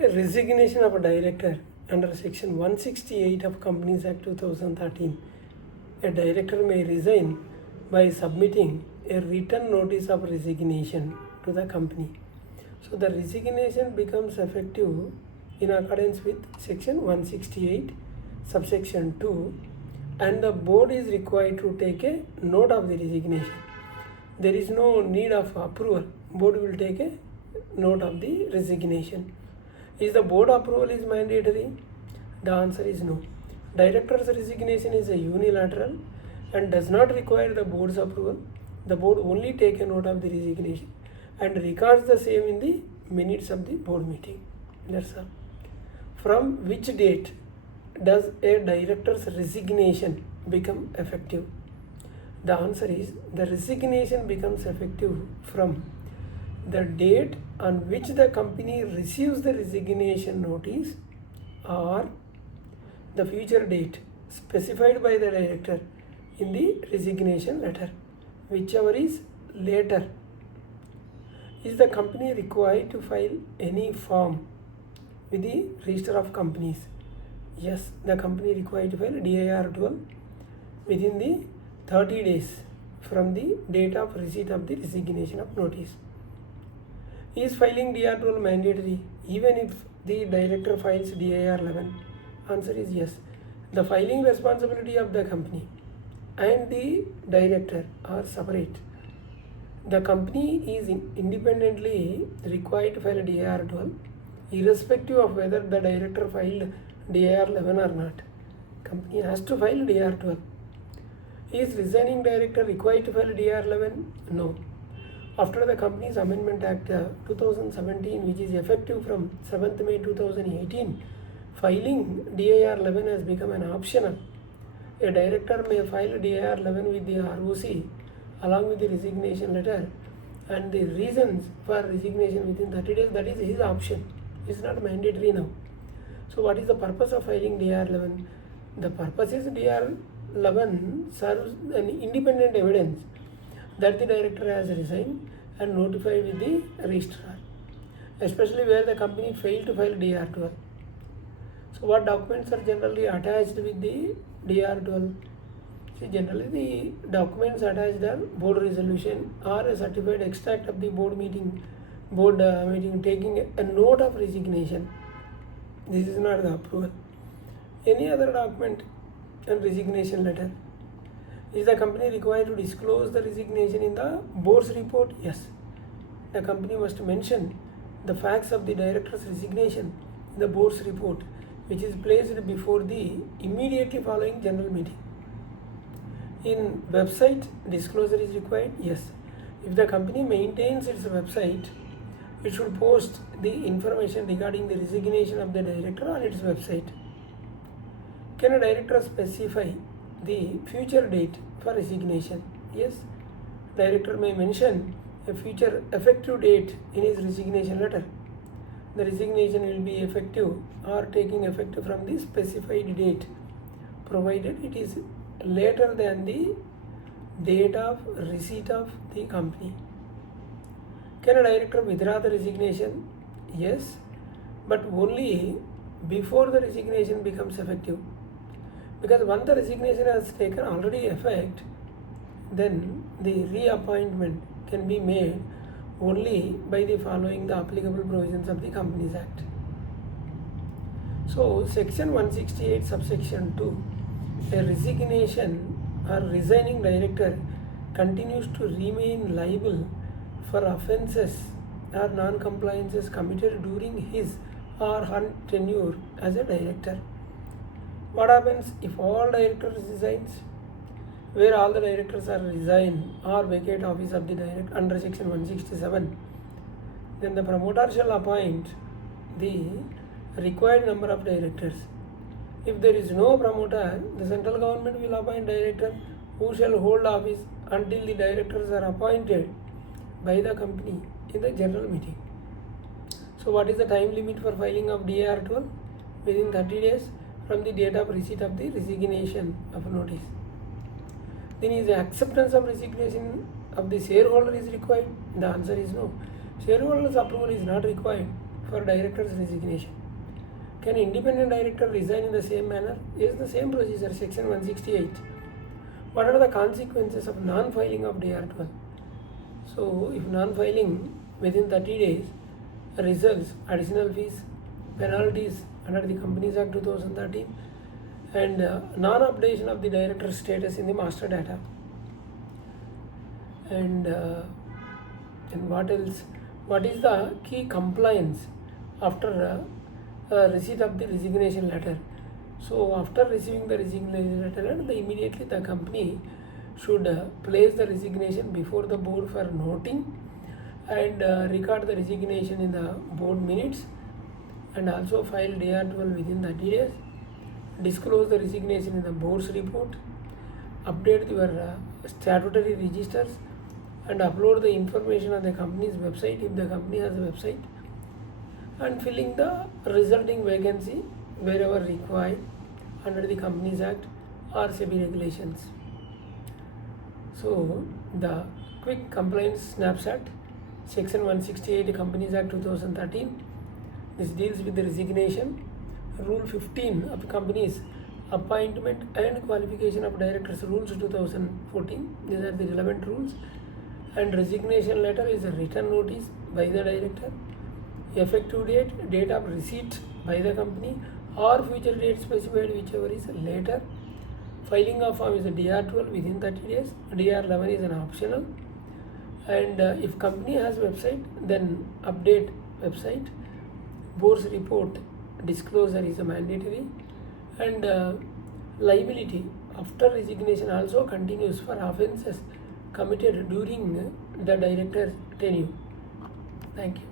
A resignation of a director under Section 168 of Companies Act 2013. A director may resign by submitting a written notice of resignation to the company. So the resignation becomes effective in accordance with Section 168 subsection 2, and the board is required to take a note of the resignation. There is no need of approval. Board will take a note of the resignation. Is the board approval is mandatory? The answer is no. Director's resignation is a unilateral and does not require the board's approval. The board only take a note of the resignation and records the same in the minutes of the board meeting. That's all. From which date does a director's resignation become effective? The answer is the resignation becomes effective from the date on which the company receives the resignation notice or the future date specified by the director in the resignation letter, whichever is later. Is the company required to file any form with the register of companies? Yes, the company required to file DIR-12 within the 30 days from the date of receipt of the resignation of notice. Is filing DIR-12 mandatory even if the director files DIR-11? Answer is yes. The filing responsibility of the company and the director are separate. The company is independently required to file DIR-12 irrespective of whether the director filed DIR-11 or not. Company has to file DIR-12. Is resigning director required to file DIR-11? No. After the Companies Amendment Act 2017, which is effective from 7th May 2018, filing DIR-11 has become an optional. A director may file DIR-11 with the ROC along with the resignation letter and the reasons for resignation within 30 days. That is his option. It's not mandatory now. So what is the purpose of filing DIR-11? The purpose is DIR-11 serves an independent evidence that the director has resigned and notified with the registrar, especially where the company failed to file DIR-12. So what documents are generally attached with the DIR-12? See, generally the documents attached are board resolution or a certified extract of the board meeting taking a note of resignation. This is not the approval. Any other document and resignation letter. Is the company required to disclose the resignation in the board's report? Yes. The company must mention the facts of the director's resignation in the board's report, which is placed before the immediately following general meeting. In website, disclosure is required? Yes. If the company maintains its website, it should post the information regarding the resignation of the director on its website. Can a director specify the future date for resignation? Yes. Director may mention a future effective date in his resignation letter. The resignation will be effective or taking effect from the specified date, provided it is later than the date of receipt of the company. Can a director withdraw the resignation? Yes, but only before the resignation becomes effective. Because once the resignation has taken already effect, then the reappointment can be made only by the following the applicable provisions of the Companies Act. So section 168 subsection 2, a resignation or resigning director continues to remain liable for offences or non-compliances committed during his or her tenure as a director. What happens if all directors resigns? Where all the directors are resign or vacate office of the director under section 167, then the promoter shall appoint the required number of directors. If there is no promoter, the central government will appoint director who shall hold office until the directors are appointed by the company in the general meeting. So what is the time limit for filing of DIR-12? Within 30 days from the date of receipt of the resignation of notice. Then is the acceptance of resignation of the shareholder is required? The answer is no. Shareholders' approval is not required for director's resignation. Can independent director resign in the same manner? Yes, the same procedure, section 168. What are the consequences of non-filing of DIR-12? So, if non-filing within 30 days results additional fees, penalties under the Companies Act 2013, and non-updation of the director's status in the master data. And what else? What is the key compliance after receipt of the resignation letter? So after receiving the resignation letter, immediately the company should place the resignation before the board for noting, and record the resignation in the board minutes, and also file DIR-12 within 30 days, disclose the resignation in the board's report, update your statutory registers, and upload the information on the company's website if the company has a website, and filling the resulting vacancy wherever required under the Companies Act or SEBI regulations. So the quick compliance snapshot, section 168 Companies Act 2013, this deals with the resignation. Rule 15 of companies appointment and qualification of directors, rules 2014, these are the relevant rules. And resignation letter is a written notice by the director. Effective date, date of receipt by the company, or future date specified, whichever is later. Filing of form is a DIR-12 within 30 days. DIR-11 is an optional. And if company has website, then update website. Board's report disclosure is a mandatory. And liability after resignation also continues for offences committed during the director's tenure. Thank you.